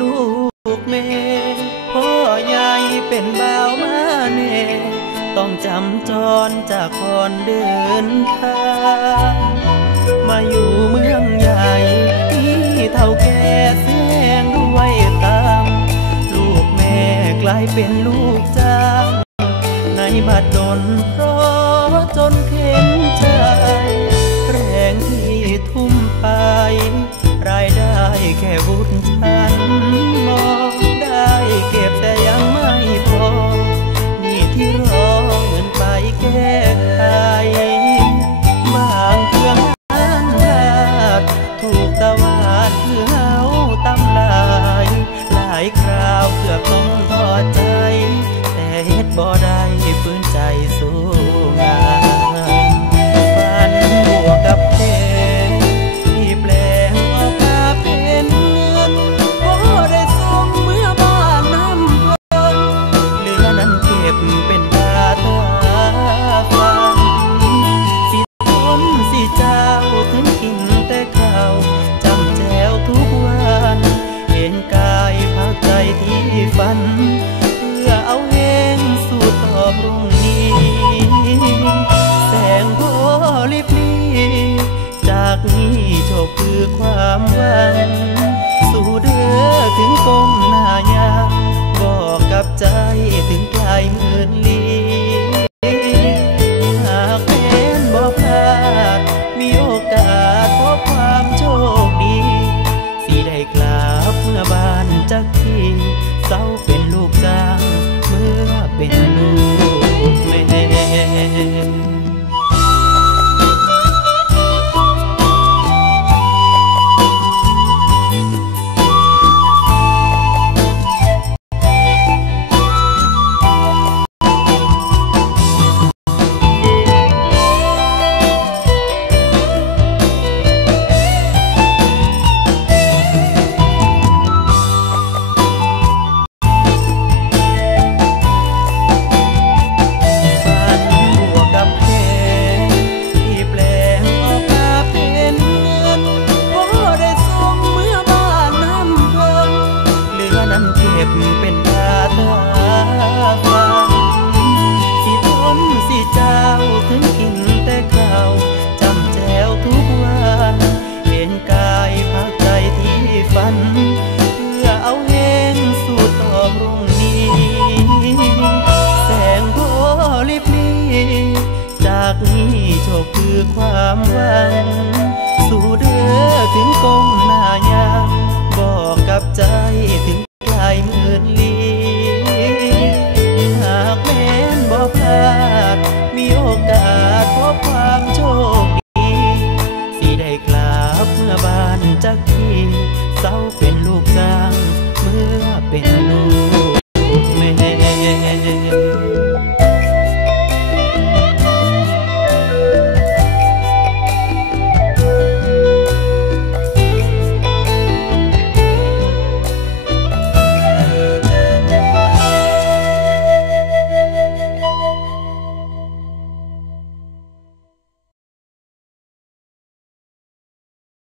ลูกเมพ่อใหญ่เป็นบ่าวมาเนต้องจำจรจากคนเดินทางมาอยู่เมืองใหญ่ที่เท่าแก่แสงด้วยตามลูกแม่กลายเป็นลูกจ้างในบัดดลเพราะจนเข็นใจแรงที่ทุ่มไปรายได้แค่บุญชา บ่ได้ฝืนใจสู้งานฝันบวกกับเพลงที่แปลงออกมาเป็นเงินพอได้ส่งเมื่อบ้านน้ำเพลินเหลือนั้นเก็บเป็นตาทาฟังสิทนสิเจ้าถึงกินแต่ข้าวจำแจวทุกวัน เห็นกายพักใจที่ฝัน พรุ่งนี้ แสงโพลิบลีจากนี้จบคือความวังสู่เด้อถึงก้มหน้ายาบอกกับใจถึงกลห น เพื่อเอาเองสู่ต่อพรุ่งนี้ แสงโพลิบลีจากนี้โชคคือความหวัง สู่เด้อถึงก้มหน้ายา me know